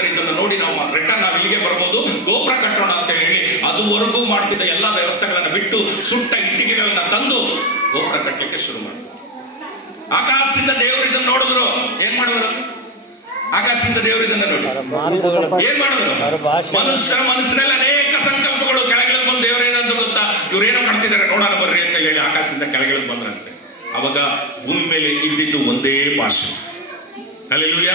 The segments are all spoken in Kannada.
ಹಾಗಾದ್ರೆ ಇದನ್ನು ನೋಡಿ ನಾವು ರಿಟರ್ನ್ ನಾವು ಇಲ್ಲಿಗೆ ಬರ್ಬೋದು, ಗೋಪುರ ಕಟ್ಟೋಣ ಅಂತ ಹೇಳಿ ಅದುವರೆಗೂ ಮಾಡ್ತಿದ್ದ ಎಲ್ಲ ವ್ಯವಸ್ಥೆಗಳನ್ನು ಬಿಟ್ಟು ಸುಟ್ಟ ಇಟ್ಟಿಗೆಗಳನ್ನ ತಂದು ಗೋಪುರ ಕಟ್ಟಲಿಕ್ಕೆ ಶುರು ಮಾಡಿದ್ರು. ಆಕಾಶದಿಂದ ದೇವರು ಇದನ್ನು ನೋಡಿದ್ರು. ಏನ್ ಮಾಡಿದ್ರು? ಆಕಾಶದಿಂದ ದೇವರು ಇದನ್ನ ನೋಡಿ ಏನ್ ಮಾಡಿದ್ರು? ಮನುಷ್ಯರ ಮನಸ್ಸಿನಲ್ಲಿ ಅನೇಕ ಸಂಕಲ್ಪಗಳು ಕೆಳಗಿಳಿದು ಬಂದು ದೇವರು ಏನಂತ ಗೊತ್ತಾ, ಇವ್ರೇನೋ ಮಾಡ್ತಿದ್ದಾರೆ ನೋಡೋಣ ಬರ್ರಿ ಅಂತ ಹೇಳಿ ಆಕಾಶದಿಂದ ಕೆಳಗಿಳಿದು ಬಂದ್ರಂತೆ. ಅವಾಗ ಭೂಮಿ ಮೇಲೆ ಇದ್ದಿದ್ದು ಒಂದೇ ಭಾಷೆ. ಹಲ್ಲೆಲೂಯಾ.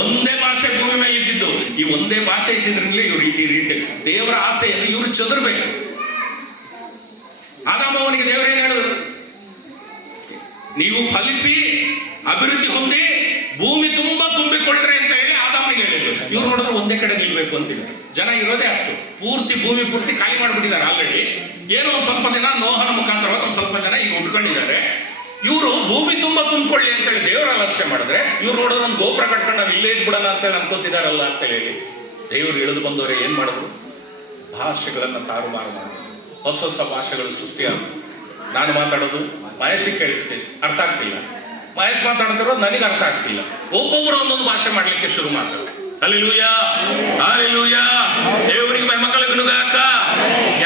ಒಂದೇ ಭಾಷೆ ಭೂಮಿ ಮೇಲೆ ಇದ್ದಿದ್ದು. ಈ ಒಂದೇ ಭಾಷೆ ಇದ್ದಿದ್ರಿಂದಲೇ ಇವ್ರು ಈ ರೀತಿ ದೇವರ ಆಸೆಯನ್ನು ಇವ್ರು ಚದರ್ಬೇಕು. ಆದಾಮ ಅವನಿಗೆ ದೇವರೇನು ಹೇಳಿದ್ರು? ನೀವು ಫಲಿಸಿ ಅಭಿವೃದ್ಧಿ ಹೊಂದಿ ಭೂಮಿ ತುಂಬಾ ತುಂಬಿಕೊಳ್ರಿ ಅಂತ ಹೇಳಿ ಆದಾಮನಿಗೆ ಹೇಳಿದ್ರು. ಇವ್ರು ನೋಡಿದ್ರೆ ಒಂದೇ ಕಡೆ ನಿಲ್ಬೇಕು ಅಂತಿಲ್ಲ. ಜನ ಇರೋದೇ ಅಷ್ಟು, ಪೂರ್ತಿ ಭೂಮಿ ಪೂರ್ತಿ ಖಾಲಿ ಮಾಡಿಬಿಟ್ಟಿದ್ದಾರೆ ಆಲ್ರೆಡಿ. ಏನೋ ಒಂದ್ ಸ್ವಲ್ಪ ದಿನ ನೋಹನ ಮುಖಾಂತರವಾಗಿ ಒಂದ್ ಸ್ವಲ್ಪ ಜನ ಈಗ ಉಟ್ಕೊಂಡಿದ್ದಾರೆ. ಇವರು ಭೂಮಿ ತುಂಬಾ ತುಂಬಿಕೊಳ್ಳಿ ಅಂತ ಹೇಳಿ ದೇವರ ಆಲೋಚನೆ ಮಾಡಿದ್ರೆ, ಇವ್ರು ನೋಡೋದು ಒಂದು ಗೋಪುರ ಕಟ್ಕೊಂಡು ನಾವು ಇಲ್ಲೇ ಇದ್ಬಿಡೋಣ ಅಂತ ಹೇಳಿ ಅನ್ಕೋತಿದಾರಲ್ಲ ಅಂತ ಹೇಳಿ ದೇವರು ಇಳಿದು ಬಂದವರೇ ಏನ್ ಮಾಡಿದ್ರು? ಭಾಷೆಗಳನ್ನ ತಾರುಮಾರು ಮಾಡಿದ್ರು. ಹೊಸ ಹೊಸ ಭಾಷೆಗಳು ಸೃಷ್ಟಿಯಾಗ. ನಾನು ಮಾತಾಡೋದು ಮಹೇಶಿಗೆ ಕೇಳಿಸ್ತೀನಿ, ಅರ್ಥ ಆಗ್ತಿಲ್ಲ. ಮಹೇಶ್ ಮಾತಾಡ್ತಿರೋ ನನಗೆ ಅರ್ಥ ಆಗ್ತಿಲ್ಲ. ಒಬ್ಬೊಬ್ರು ಒಂದೊಂದು ಭಾಷೆ ಮಾಡ್ಲಿಕ್ಕೆ ಶುರು ಮಾಡ್ತಾರೆ. Hallelujah, hallelujah. ದೇವರಿಗೆ ಮಕ್ಕಳಿಗೆ ನುಗಾಕ.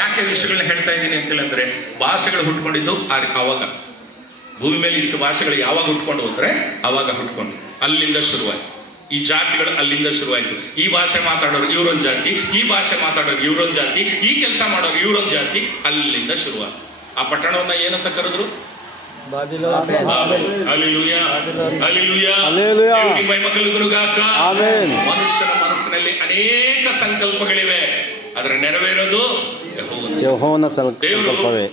ಯಾಕೆ ವಿಷಯಗಳನ್ನ ಹೇಳ್ತಾ ಇದ್ದೀನಿ ಅಂತ ಹೇಳಿದ್ರೆ, ಭಾಷೆಗಳು ಹುಟ್ಕೊಂಡಿದ್ದು ಅವಾಗ. ಭೂಮಿ ಮೇಲೆ ಇಷ್ಟು ಭಾಷೆಗಳು ಯಾವಾಗ ಹುಟ್ಕೊಂಡು ಅಂದ್ರೆ ಅವಾಗ ಹುಟ್ಕೊಂಡು, ಅಲ್ಲಿಂದ ಶುರುವಾಯ್ತು. ಈ ಜಾತಿಗಳು ಅಲ್ಲಿಂದ ಶುರುವಾಯ್ತು. ಈ ಭಾಷೆ ಮಾತಾಡೋರು ಇವರೊಂದು ಜಾತಿ, ಈ ಭಾಷೆ ಮಾತಾಡೋರು ಇವರೊಂದು ಜಾತಿ, ಈ ಕೆಲಸ ಮಾಡೋರು ಇವರೊಂದು ಜಾತಿ, ಅಲ್ಲಿಂದ ಶುರುವಾಯ್ತು. ಆ ಪಟ್ಟಣವನ್ನ ಏನಂತ ಕರೆದ್ರು? ಮನುಷ್ಯನ ಮನಸ್ಸಿನಲ್ಲಿ ಅನೇಕ ಸಂಕಲ್ಪಗಳಿವೆ, ಅದರ ನೆರವೇರೋದು ಯೆಹೋವನ ಸಂಕಲ್ಪವೇ.